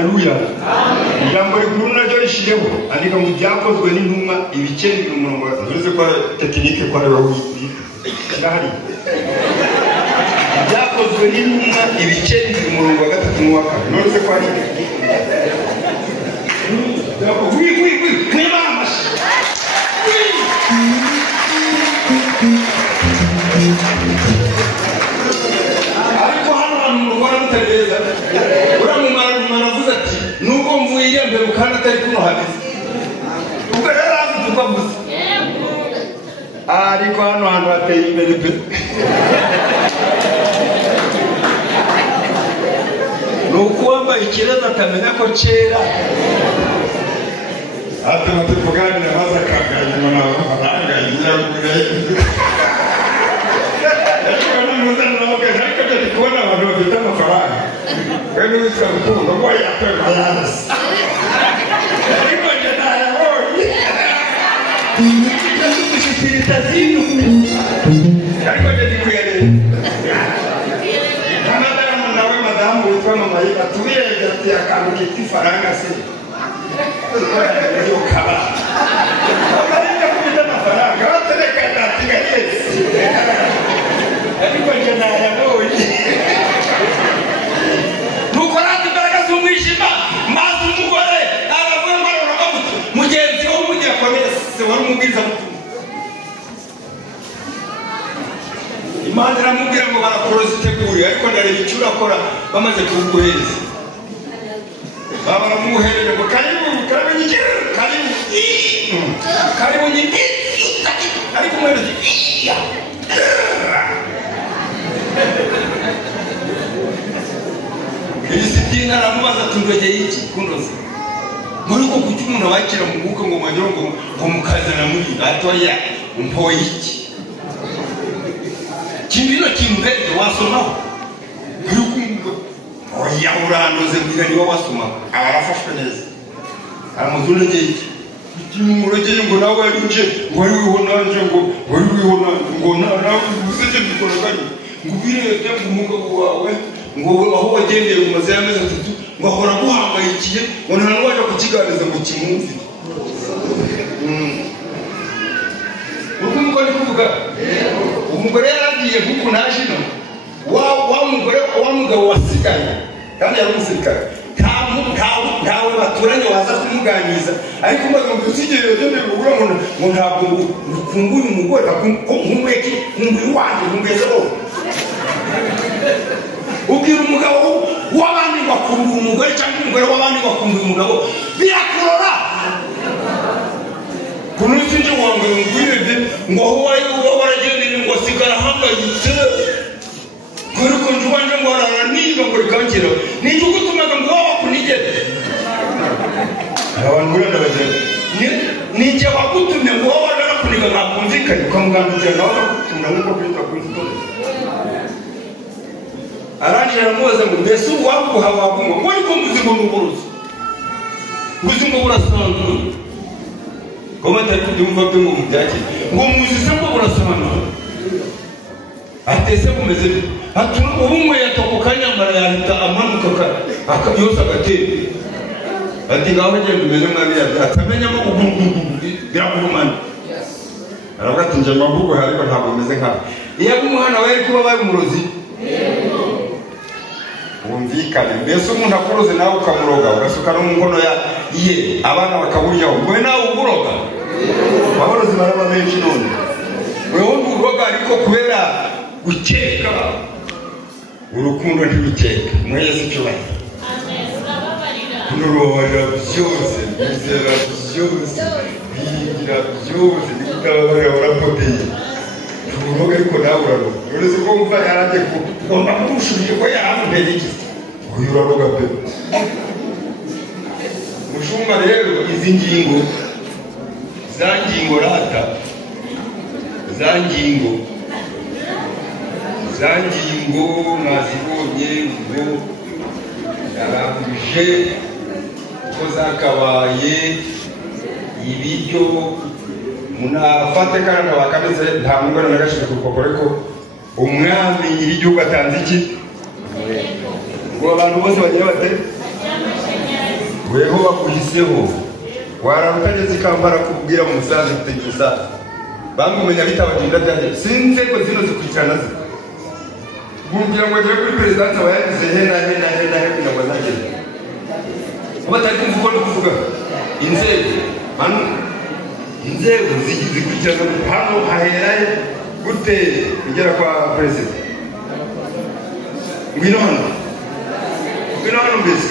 Haleluya. Ijambo rikuru naryo rishireho andika mu byakozwe n'intumwa ibikeni umurongo ntuze kwa tekinike kwa rero ndahari. Byakozwe n'intumwa ibikeni umurongo wa 3 n'uwa 4 ntuze kwa ariko hano abantu rwanda mutereza uramuvuze ati nuko mvuye mbere ukana atari kuno habize ubwo rero tukavuze ariko hano hantu hateye imbere pe nuko wambaye ikireza atamenya ko kera ati matuvuganira maze akaganya umuntu amafaranga y'irabure kubona abantu bafite amafaranga kandi witwa gutunga ngo yakwema yanasi ariko njye nayabonye ikazumishikirita zino ariko njye ndikuyareba madamu nawe madamu witwa mama atubireje ati akantu kiti faranga se yo kaba amarinde kubita amafaranga batereka ndatiga yesi ariko njye nayabonye nuko rati imbaraga z'umwijima maze umugore aravuga ngo aravuga mugenzi wo munyakomese wari umubwiza Imana iramubwira ngo barakoroza iteguriye ariko ndareba icyo urakora bamaze kuguhereza baba baramuhereye ngo karibu nyingi ariko umwereze Kristiina aramubaza tundogeye iki kunoze muri ko kuki umuntu abakira mu mwuka ngo mwagire ngo mukazana muri atoya umpoye iki Kimino kimbete wasomaho yukunga oya urandoze mbira niwe wasoma arafashwe neza aramuzulege kimurogeye ngo nawe aruje ngo ari wihonanje ngo wari wihonanje ngo nawe usije bikora kari ngo birete umugabo wawe ngo aho wagendeye mu mazi y'amezi 3 ngo ahora guhangayikiye ngo nta n'uwaje kukiganiriza ngo kimumve urukundo ni kuvuga umugore yaragiye kuko naje no wa mugabo wasigaye kandi yari umusirikare ntawe baturanye waza kumuganiriza ariko maze ngo usigere yogende rubura ngo ntabwo rukumbuye umugore nkumweki nkumbuye wanjye nkumbezeho ubwira umugabo w'abandi bakumbuye umugore cyangwa umugore w'abandi bakumbuye umugabo birakurora kunusi nje wangu ngwirede ngo aho waragendeye ngo sigara hangayitse kuri ko njwanje ngo araniga ngo rikangera ninje gutumaga ngo wakunigeze abantu burenda bagenda ninje wagutumye ngo wabara kuniga nakumvikanye ukamugambira nawe kutumna nkuko kwita kwito arangije mubaza ngo mbese waguha wagumwa ngo ariko muzingo n'uburuzi muzingo burasanzwe Koma tari kubyumva byo mu byake ngo muzise ngo burasobanura atese kumeze atu ubumwe yatokukanya mara yahita amanuka akabyose agatera ati ngaho ngende meze mwabiya atamenya mo biragurumana aravuga ati nje mabugo ariko ntabwo meze nka iyo umwana we ari kuba bari murozi umvikane mbese umuntu akoroze nawe ukamuroga ugasuka no mu nkono ye abana bakaburyaho ngo nawe uburoga aborozi baraba benshi none wewe uburoga ariko kubera gukeka urukundo ntibikeka mwese cyubahiro nurubara byose bizera byose bigira byose nikutabara urapoteye uburoga ariko nawe uraroga uretse ko umva yarange kugomba kumushubije ko yaramubere iki uyu uraroga pe mushumba rero izi ngingo zangingo rata zangingo mwazibonye ngo yarangije ko zakabaye ibiryo munafate kandi bakameze nta mugana nagashije ku rupapuro ko umwami nyir'igihugu atanze iki ngo abantu bose bagira bate weho bakuhiseho wararutageze ikambara kubwira mu musaza kutegeza bamumenya bitabagirira byanjye sinzego zino zikurikirana ze kugira ngo agere kuri president aba yagize hena kugira ngo azagere batari kumvuga no kuvuga inzego zikurikirana hano haheraye gute kugera kwa president ngwino hano mbese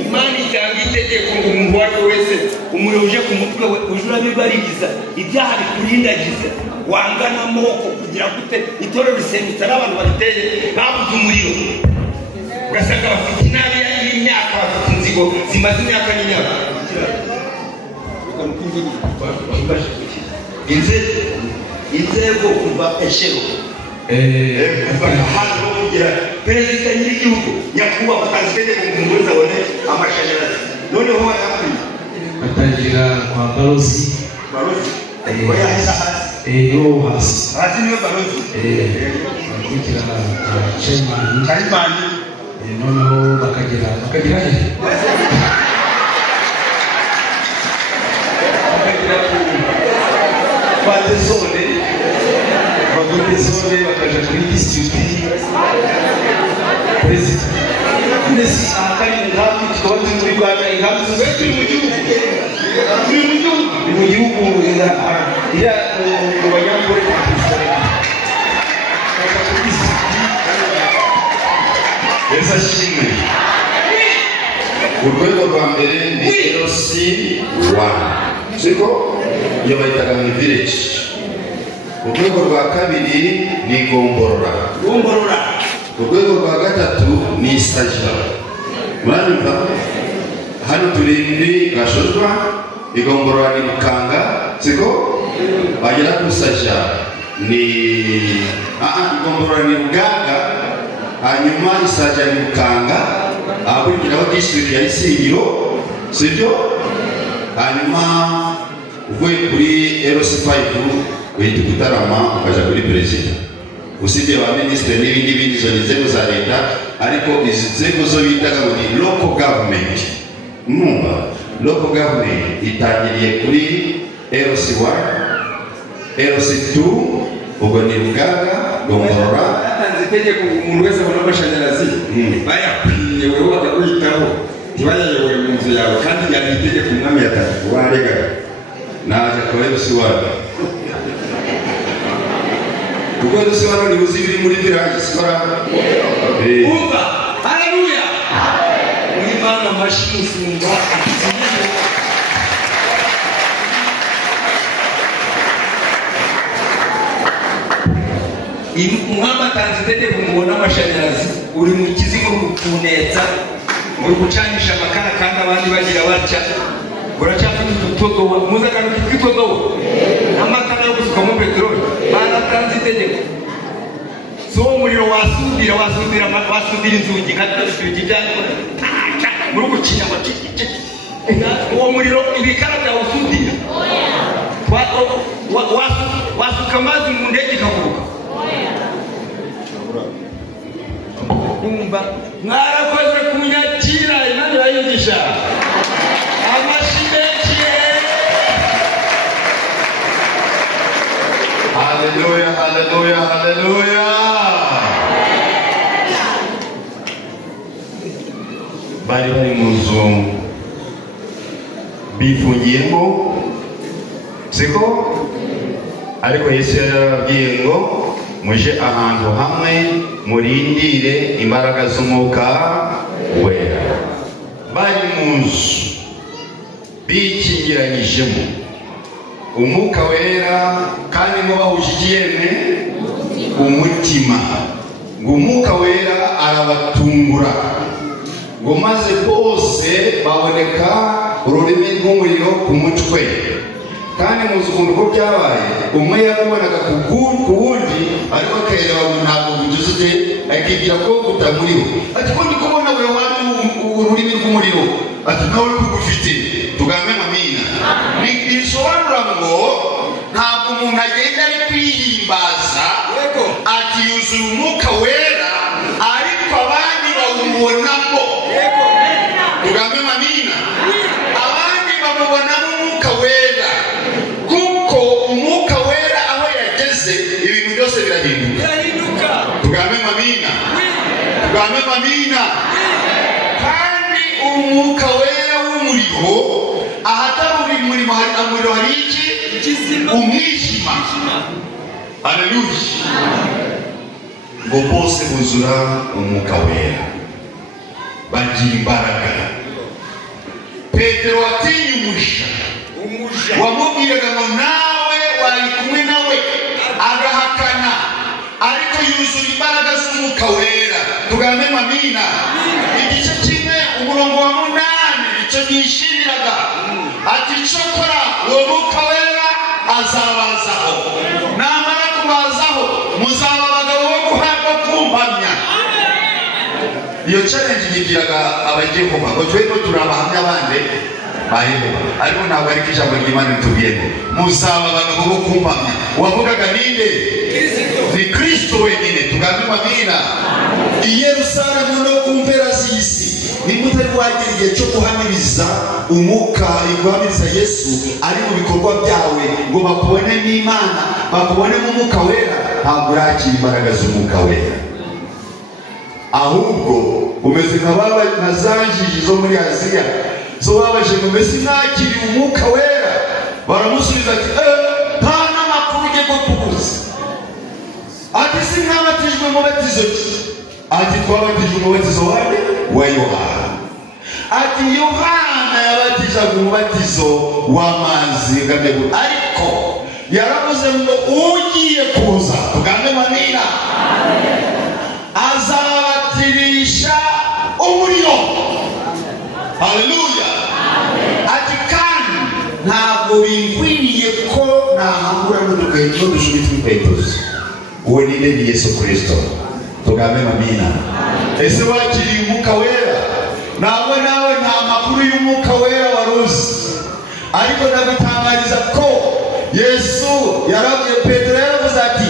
imana itanga itegeko ngo umuntu wari wese umuriro uje ku mutwe we ujura bibarigiza ibyaha bikurindagiza wangana amoko kugira gute itorero risengutse n'abantu bariteye babuze umuriro ugasanga bafite inabi y'imyaka bafite inzigo zimaze imyaka n'imyaka inzego kuva eshero hano kugira perezida nyir'igihugu nyakubahwa batanze itegeko ngo umugore abone amashanyarazi noneho bayakwiye batangira kwa barozi bayaheza hasi hasi niyo barozi bakurikira Karimani noneho bakagira badesone bakaja kuri district president ndetse akari ngapi tukaba turi muri Rwanda ingapi turi mu gihugu ira mu banyakore Esa shimwe urwego rwa mbere ni LC1 siko iyo bayitaga mu village. Urwego rwa kabiri ni gomborora. Urwego rwa gatatu ni sajja. Muranyumva hano turindi gashozwa igomborora ni Mukanga siko bagera ku sajja ni igomborora ni Ruganga hanyuma isajja ni Mukanga akurikiraho district ya Isingiro sibyo hanyuma uvuye kuri LC5 wihita gutarama ukaja kuri president usibye ba ministre n'ibindi zo nzego za leta ariko izi nzego zo bitaga ngo ni local government local government itangiriye kuri LC1 LC2 ubwo ni Ruganga Gomborora batanze itegeko umuntu wese abona amashanyarazi bayakwiye wewe bakakwitaho ntibayayoboye mu nzu yawe kandi yari itegeko umwami yatanga warega naje kwa LC1 kuko LC1 ni buzibiri muri village sikora umva haleluya Imana mashini simba umwami atanze itegeko mubona amashanyarazi uri mu kizigo kukunetsa muri gucanisha amakara kandi abandi bagira batya uracyafite utudobo muzakana tw'utudobo amatara yo gusukamo peteroli baratanze itegeko so umuriro wasudira inzugi kandi inzugi cyangwa muri gucinya ngo uwo muriro ibikara byawusudira wasuka amazi mu ndege ikaguruka umva mwarakoze kunyakira Imana irayigisha amashimeke haleluya bari mu nzu bifungiyemo siko ariko Yesu yarababwiye ngo muje ahantu hamwe murindire imbaraga z'umwuka wera bari mu nzu bikingiranyijemo umwuka wera kandi ngo bahuje ikiyeme umutima ngo umwuka wera arabatungura ngo maze bose baboneka ururimi rw'umuriro ku mutwe kandi muzi ukuntu ko byabaye umwe yabonaga ku wundi ariko akareba ntabwo bugeze akibwira ko utamuriho ati ko ndi kubona we wari ururimi rw'umuriro ati nawe kugufite tugambe amina bisobanura ngo ntabwo umuntu agenda ari kwihimbaza ati yuzuye umwuka wera ariko abandi bawubonamo. Tugambe amina. Abandi bamubonamo umwuka wera kuko umwuka wera aho yageze ibintu byose birahinduka. Tugambe amina. Tugambe amina. Kandi umwuka wera w'umuriro ahatari umurimo hari iki? Umwijima. Haleluya. Ngo bose buzura umwuka wera bagira imbaraga. Petero atinya umusha wamubwiraga ngo nawe wari kumwe nawe agahakana, ariko yuzura imbaraga z'umwuka wera. Tugambe amina. Igice kimwe umurongo wa 8 icyo yishimiraga ati cyokora uwo mwuka wera azabazaho, namara kubazaho muzaba abagabo bo guhabwa kumpamya. Iyo challenge yigiraga abajehova ngo twebwe turabahamya abandi bayehova, ariko ntabwo ari ijambo ry'Imana ritubwiyemo muzaba abagabo bo kumpamya. Wavugaga ninde? Ni Kristo wenyine. Tugambe amina. I Yerusalemu no ku mpera z'isi nimutari wagira igihe cyo guhamiriza umwuka, guhamiriza Yesu ari mu bikorwa byawe ngo bakubone n'Imana, bakubone mu mwuka wera, ntabwo urakira imbaraga z'umwuka wera, ahubwo umeze nka zanjiji zo muri Aziya zo babaje ngo mbese nakiriye umwuka wera. Baramusubiza ati nta n'amakuru ujye kubuza. Ati sinabatijwe mu batizo ki? Ati twabatijwe mu batizo wa Yohana. Ati Yohana yabatizaga umubatizo w'amazi ngabego, ariko yaravuze ngo ugiye kuza, tugambe amina, azabatirisha umuriro. Haleluya. Ati kandi ntabwo binkwiriye ko nahangura n'udukweto dushubitswe inkweto ze. Uwo ni Yesu Kristo. Tugambe amina. Ese wakiriye umwuka wera? Nawe nta makuru y'umwuka wera waruzi, ariko ndagutangariza ko Yesu yarabwiye Petero, yaravuze ati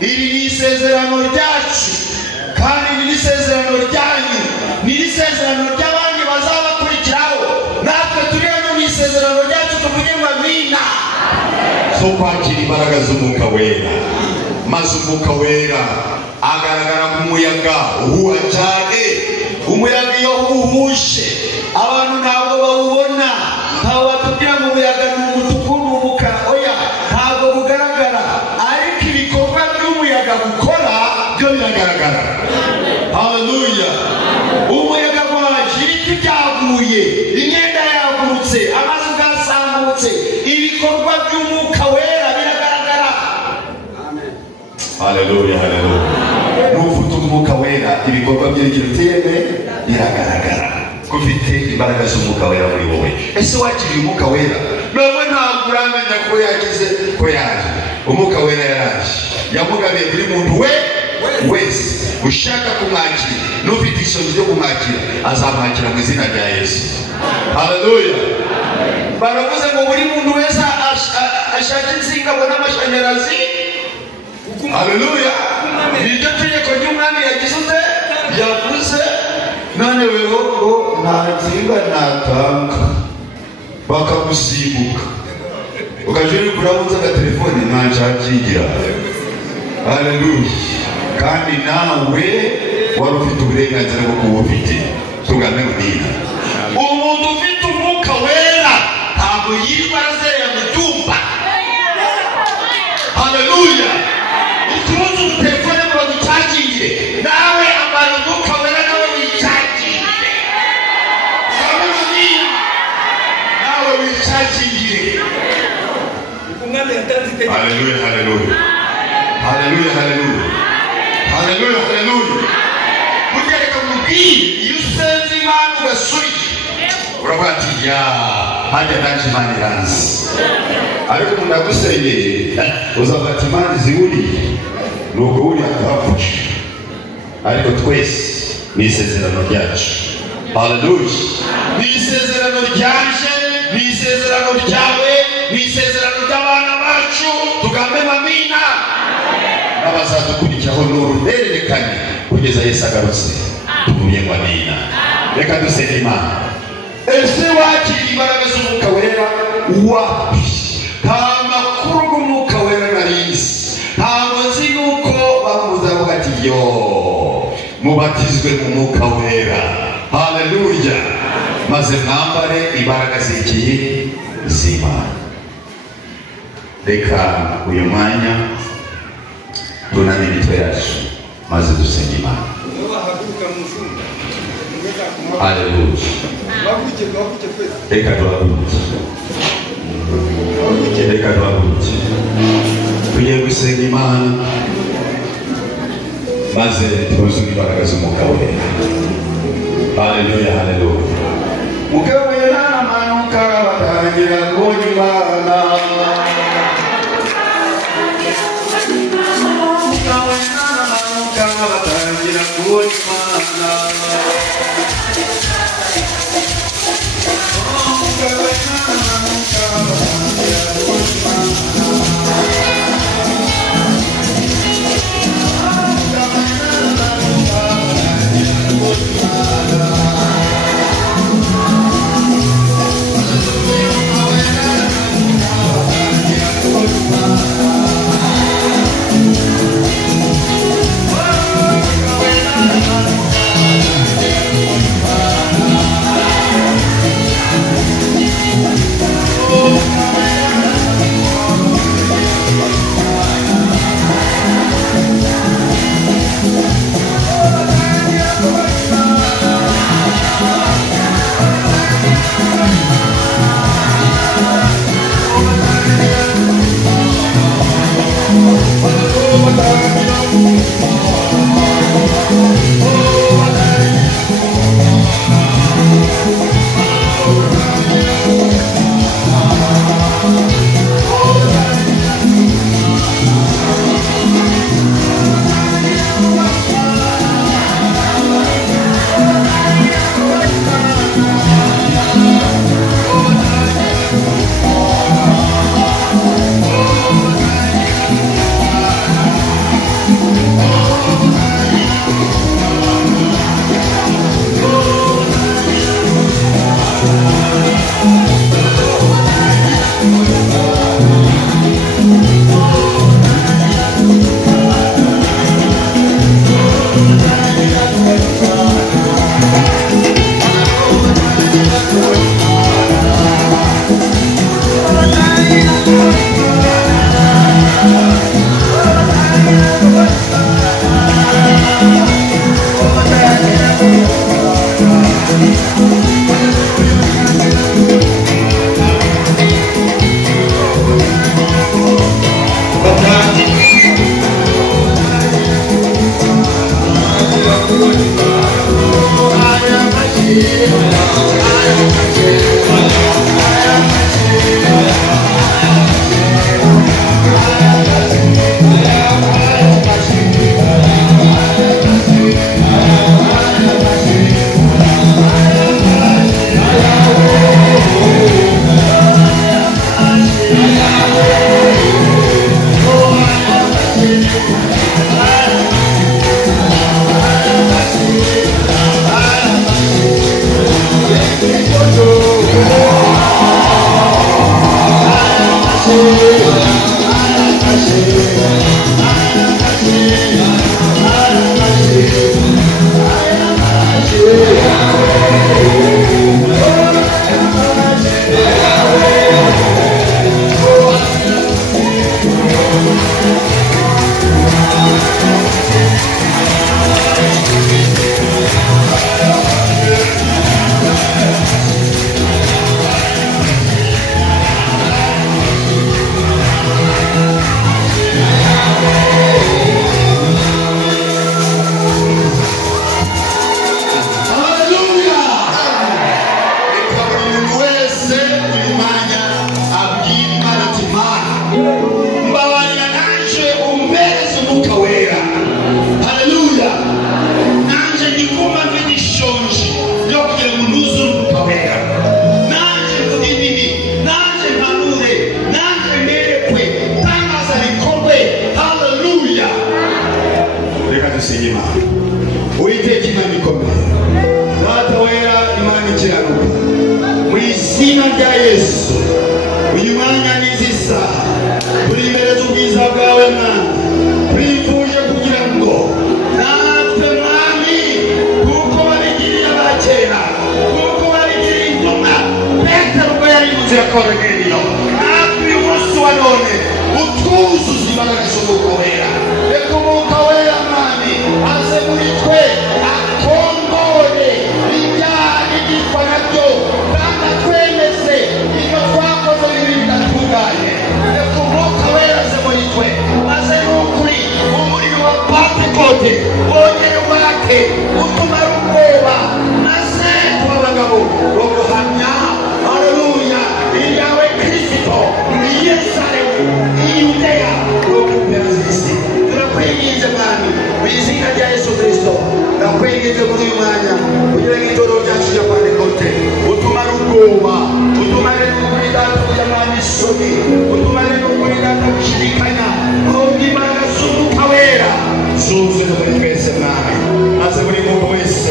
iri ni isezerano ryacu kandi ni isezerano ryanyu, ni isezerano ry'abandi bazabakurikiraho, natwe turi hano mu isezerano ryacu. Tuvuge ngo amina. So kwakira imbaraga z'umwuka wera, maze umwuka wera agaragara nk'umuyaga uhuha cyane. Umuyaga iyo uhushe abantu ntabwo bawubona, ntabwo batubwira ngo umuyaga ni umutuku n'umukara, oya, ntabwo bugaragara, ariko ibikorwa by'umuyaga gukora byo biragaragara. Haleluya. Umuyaga waje, ibiti byaguye, imyenda yagurutse, amazi bwasambutse, ibikorwa by'umwuka wera biragaragara. Haleluya. Haleluya. N'ufite umwuka wera ibikorwa by'igiteme biragaragara ko ufite imbaraga z'umwuka wera muri wowe. Ese wakiriye umwuka wera? Nawe ntabwo uramenya ko yagize ko yaje. Umwuka wera yaraje, yamugabiye buri muntu wese ushaka kumwakira, n'ufite isoni ryo kumwakira azamwakira mu izina rya Yesu. Haleluya. Baravuze ngo buri muntu wese ashaka insinga abona amashanyarazi. Haleluya. Niryo tegeko ry'umwami yagize ute? Yavuze. None weho ngo nta nsinga natanga bakagusimbuka, ukaje uri kurabuza agatelefone ntacakigira. Haleluya. Kandi nawe wari ufite uburenganzira bwo kuba ufite. Tugambe amina. Umuntu ufite umwuka wera ntabwo yirirwa arazerera mu cyumba. Haleluya. Utubuze telefone ngo bagucakire, nawe amara umwuka wera nawe wicakire. Nawe wicakire. Haleluya. Haleluya. Haleluya. Haleluya. Haleluya. Haleluya. Mugereka mubwire iyo usenze Imana ugasubira uravuga ati ya hajya naje Imana iranzi, ariko umuntu agusengeye uzavuga ati Imana ziwuriye nuko uri akabafasha, ariko twese ni isezerano ryacu. Haleluya. Ni isezerano ryaje, ni isezerano ryawe, ni isezerano ry'abana bacu. Tugambe amina. N'abazadukurikira kurushaho n'uruhererekane kugeza Yesu agarutse. Tugumye ngo amina. Reka dusenge Imana. Ese wakira imbaraga z'Umwuka Wera wapi? Nta makuru y'Umwuka Wera narizi. Ntabwo nzi yuko bamuza bavuga ati yo mubatizwe mu Mwuka Wera. Haleluya. Maze mwambare imbaraga z'ikiye z'Imana. Reka uyu mwanya tunane imitwe yacu maze dusenge Imana. Haleluya. Reka duhaguruke. Reka duhaguruke. Tugiye gusenga Imana maze twuzure imbaraga z'Umwuka Wera. Haleluya, haleluya. Umwuka Wera amanuka batangira kubona Imana. Umwuka Wera amanuka batangira kubona Imana. Umwuka Wera amanuka batangira kubona imbaraga z'umwuka wera. Reka umwuka wera mwami aze muri twe akongore ibyaha n'igipfa nabyo kandi atwemeze ibyo twakoze bibiri bidatunganye. Reka umwuka wera aze muri twe maze n'ukuri umuriro wa Pentekote wongere wake utumare ubwoba maze tuba abagabo bo guhamya haleluya iyawe Kristo muri Yerusalemu i Yudeya no ku mpera z'isi. Turakwinginze mwami mu izina rya Yesu Kristo, ndakwinginze muri uyu mwanya kugira ngo itorero ryacu rya Pentekote utumare ubwoba, utumare n'ukuri data kugira mwami isoni, utumare n'ukuri data gushidikanya ahubwo imbaraga z'umwuka wera zuzure muri twese mwami, maze buri muntu wese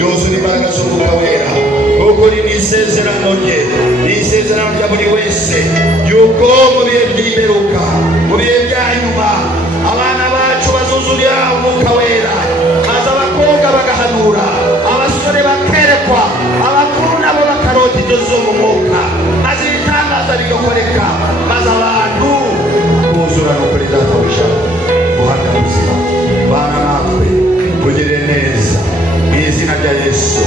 yuzure imbaraga z'umwuka wera kuko ni n'isezerano rye, ni isezerano rya buri wese yuko mu bihe by'imperuka, mu bihe bya nyuma abana bacu bazuzurira umwuka wera, maze abakobwa bagahanura, abasore bakerekwa, abakuru nabo bakarota inzozi zo mu mwuka, maze ibitangaza bigakoreka, maze abantu buzura no kuri data w'ijana guhamya ubuzima. Bana natwe tugire neza mu izina rya Yesu.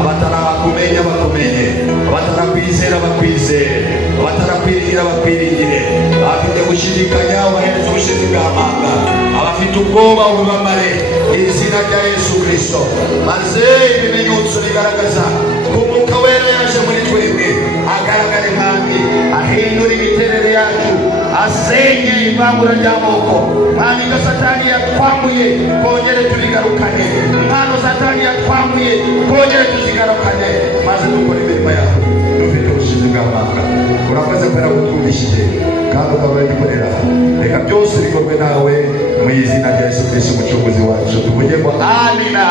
Abatarakumenya bakumenye, abatarakwizera bakwizere, abatarakwirira bakwiringire, abafite gushidikanya ubahereze ubushizi bw'amanga, abafite ubwoba ububamare mu izina rya Yesu Kristo. Maze ibimenyetso bigaragaza ko umwuka wera yaje muri twebwe agaragare mwami, ahindura imiterere yacu, asenye ivangura ry'amoko. Mwami ibyo Satani yatwambuye kongere tubigarukane, impano Satani yatwambuye kongere tuzigarukane, maze dukora imirimo yawe dufite ubushizi bw'amanga. Urakoze kubera ko twumvishije kandi ukaba urabikorera. Reka byose bikorwe nawe mu izina rya Yesu Kristo umucunguzi wacu, tuvuge ngo amina.